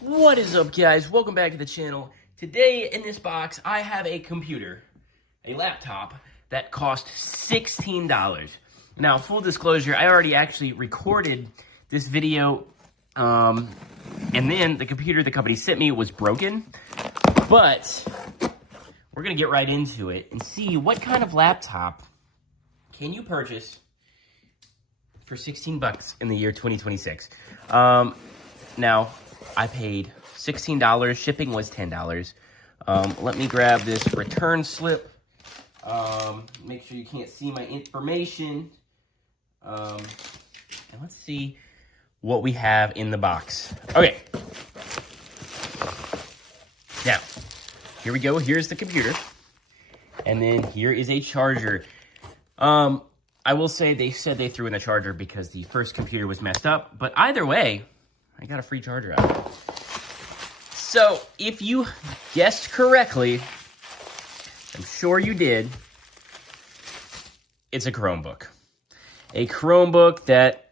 What is up, guys? Welcome back to the channel. Today in this box I have a computer, a laptop that cost $16. Now, full disclosure, I already actually recorded this video and then the computer the company sent me was broken, but we're gonna get right into it and see what kind of laptop can you purchase for 16 bucks in the year 2026. Now, I paid $16. Shipping was $10. Let me grab this return slip. Make sure you can't see my information. And let's see what we have in the box. Okay. Now, here we go. Here's the computer. And then here is a charger. I will say they said they threw in a charger because the first computer was messed up. But either way, I got a free charger out of it. So, if you guessed correctly, I'm sure you did, it's a Chromebook. A Chromebook that,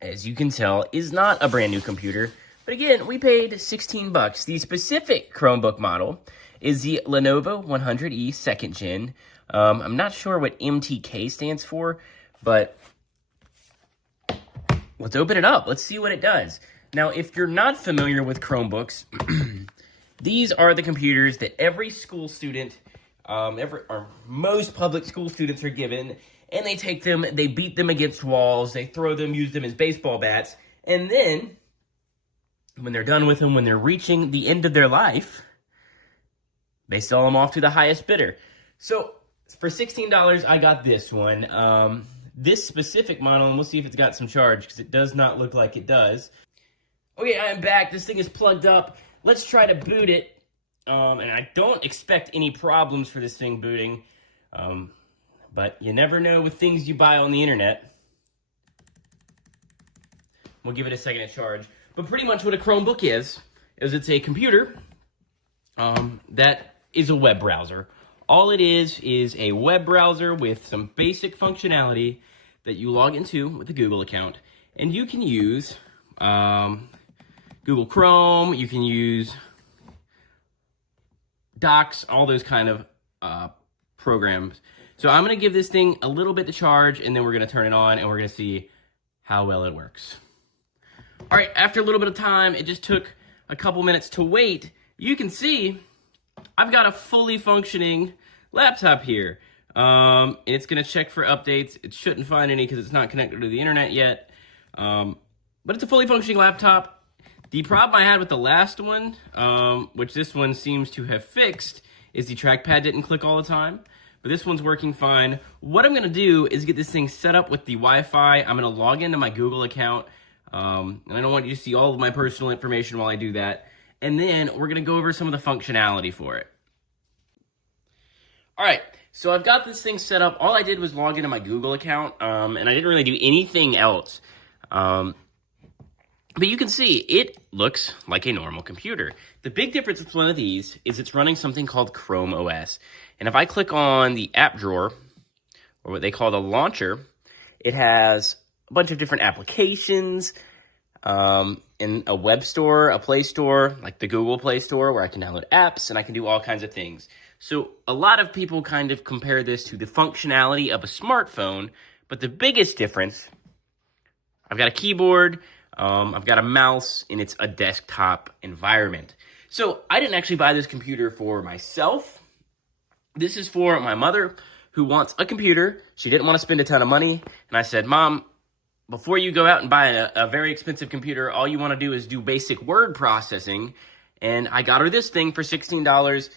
as you can tell, is not a brand new computer. But again, we paid 16 bucks. The specific Chromebook model is the Lenovo 100E 2nd Gen. I'm not sure what MTK stands for, but let's open it up. Let's see what it does. Now, if you're not familiar with Chromebooks, these are the computers that every school student, or most public school students are given, and they take them, they beat them against walls, they throw them, use them as baseball bats, and then, when they're done with them, when they're reaching the end of their life, they sell them off to the highest bidder. So, for $16, I got this one. This specific model, and we'll see if it's got some charge, because it does not look like it does. Okay, I'm back. This thing is plugged up. Let's try to boot it. And I don't expect any problems for this thing booting. But you never know with things you buy on the internet. We'll give it a second to charge. But pretty much what a Chromebook is it's a computer that is a web browser. All it is a web browser with some basic functionality that you log into with a Google account. And you can use Google Chrome, you can use Docs, all those kind of programs. So I'm going to give this thing a little bit to charge, and then we're going to turn it on, and we're going to see how well it works. All right, after a little bit of time, it just took a couple minutes to wait. You can see I've got a fully functioning laptop here. And it's going to check for updates. It shouldn't find any because it's not connected to the internet yet. But it's a fully functioning laptop. The problem I had with the last one, which this one seems to have fixed, is the trackpad didn't click all the time. But this one's working fine. What I'm going to do is get this thing set up with the Wi-Fi. I'm going to log into my Google account. And I don't want you to see all of my personal information while I do that. And then we're going to go over some of the functionality for it. All right, so I've got this thing set up. All I did was log into my Google account, and I didn't really do anything else. But you can see it looks like a normal computer. The big difference with one of these is it's running something called Chrome OS. And if I click on the app drawer, or what they call the launcher, it has a bunch of different applications, in a web store, a Play Store, like the Google Play Store, where I can download apps and I can do all kinds of things. So a lot of people kind of compare this to the functionality of a smartphone, but the biggest difference, I've got a keyboard, I've got a mouse, and it's a desktop environment. So I didn't actually buy this computer for myself. This is for my mother, who wants a computer. She didn't want to spend a ton of money, and I said, Mom, before you go out and buy a very expensive computer, all you want to do is do basic word processing, and I got her this thing for $16.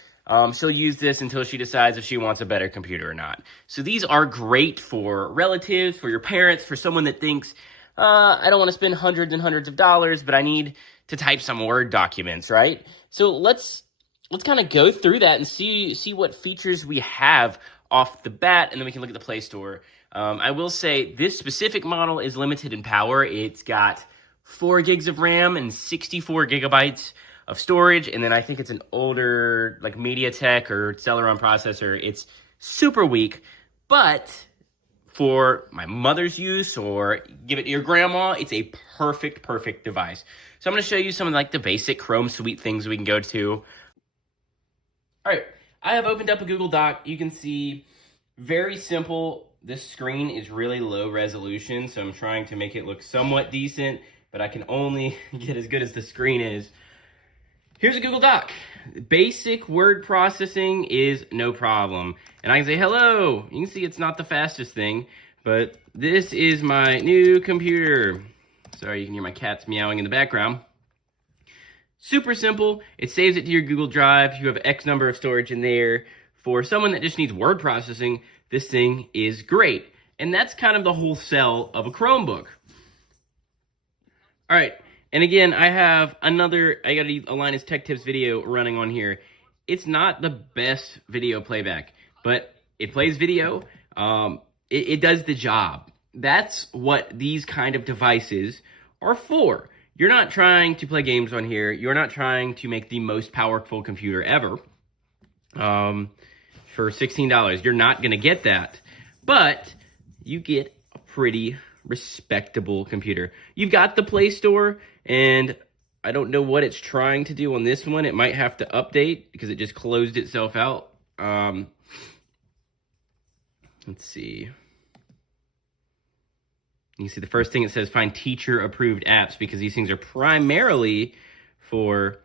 She'll use this until she decides if she wants a better computer or not. So these are great for relatives, for your parents, for someone that thinks, I don't want to spend hundreds and hundreds of dollars, but I need to type some Word documents, right? So let's kind of go through that and see what features we have off the bat, and then we can look at the Play Store. I will say this specific model is limited in power. It's got 4 gigs of RAM and 64 gigabytes of storage, and then I think it's an older, like, MediaTek or Celeron processor. It's super weak, but for my mother's use or give it to your grandma, it's a perfect device. So I'm going to show you some of like the basic Chrome suite things we can go to. All right, I have opened up a Google Doc. You can see very simple. This screen is really low resolution, so I'm trying to make it look somewhat decent, but I can only get as good as the screen is. Here's a Google Doc. Basic word processing is no problem. And I can say, hello. You can see it's not the fastest thing, but this is my new computer. Sorry, you can hear my cats meowing in the background. Super simple. It saves it to your Google Drive. You have X number of storage in there. For someone that just needs word processing, this thing is great. And that's kind of the whole sell of a Chromebook. All right. And again, I got a Linus Tech Tips video running on here. It's not the best video playback, but it plays video. It does the job. That's what these kind of devices are for. You're not trying to play games on here. You're not trying to make the most powerful computer ever. For $16, you're not going to get that. But you get a pretty respectable computer. You've got the Play Store, and I don't know what it's trying to do on this one. It might have to update because it just closed itself out. Let's see. You can see the first thing it says, find teacher-approved apps, because these things are primarily for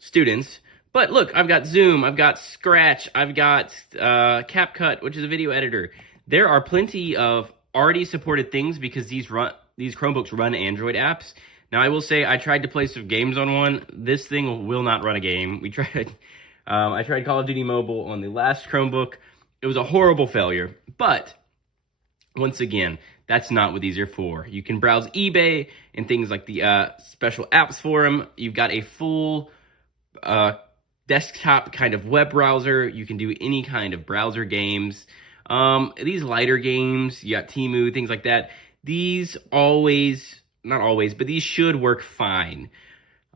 students. But look, I've got Zoom, I've got Scratch, I've got CapCut, which is a video editor. There are plenty of already supported things because these Chromebooks run Android apps. Now, I will say I tried to play some games on one. This thing will not run a game. I tried Call of Duty Mobile on the last Chromebook. It was a horrible failure. But once again, that's not what these are for. You can browse eBay and things like the special apps forum. You've got a full desktop kind of web browser. You can do any kind of browser games. These lighter games, you got Temu, things like that. These not always, but these should work fine.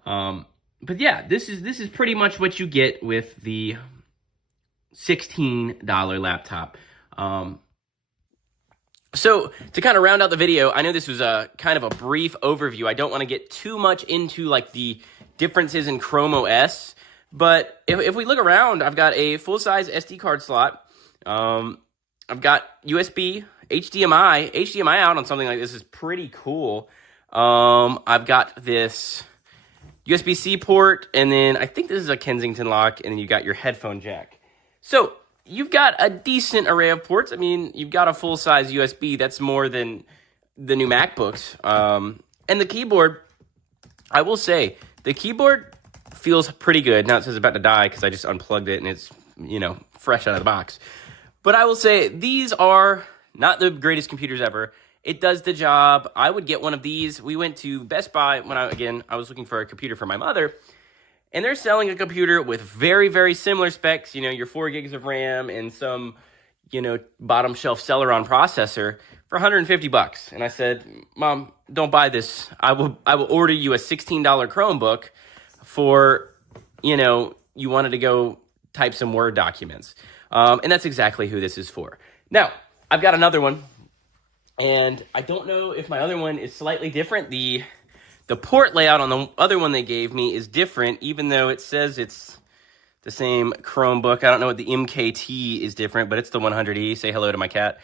But yeah, this is pretty much what you get with the $16 laptop. So to kind of round out the video, I know this was a kind of a brief overview. I don't want to get too much into like the differences in Chrome OS, but if we look around, I've got a full-size SD card slot. I've got USB, HDMI out on something like this is pretty cool. I've got this USB-C port, and then I think this is a Kensington lock, and then you got your headphone jack. So you've got a decent array of ports. I mean, you've got a full-size USB. That's more than the new MacBooks. And the keyboard, I will say, the keyboard feels pretty good. Now it says about to die because I just unplugged it, and it's, fresh out of the box. But I will say, these are not the greatest computers ever. It does the job. I would get one of these. We went to Best Buy when I was looking for a computer for my mother, and they're selling a computer with very, very similar specs, your 4 gigs of RAM and some, bottom shelf Celeron processor for $150. And I said, Mom, don't buy this. I will order you a $16 Chromebook for, you wanted to go type some Word documents. And that's exactly who this is for. Now, I've got another one, and I don't know if my other one is slightly different. The port layout on the other one they gave me is different, even though it says it's the same Chromebook. I don't know what the MKT is different, but it's the 100E. Say hello to my cat.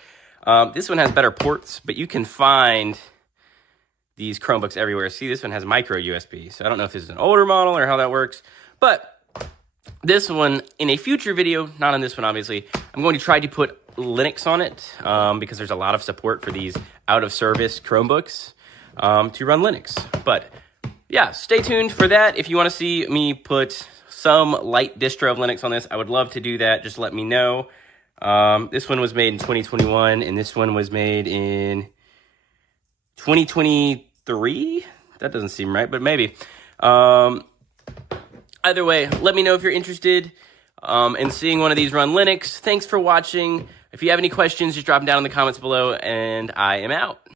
This one has better ports, but you can find these Chromebooks everywhere. See, this one has micro USB, so I don't know if this is an older model or how that works, but this one, in a future video, not on this one, obviously, I'm going to try to put Linux on it because there's a lot of support for these out-of-service Chromebooks to run Linux. But yeah, stay tuned for that. If you want to see me put some light distro of Linux on this, I would love to do that. Just let me know. This one was made in 2021, and this one was made in 2023? That doesn't seem right, but maybe. Either way, let me know if you're interested in seeing one of these run Linux. Thanks for watching. If you have any questions, just drop them down in the comments below, and I am out.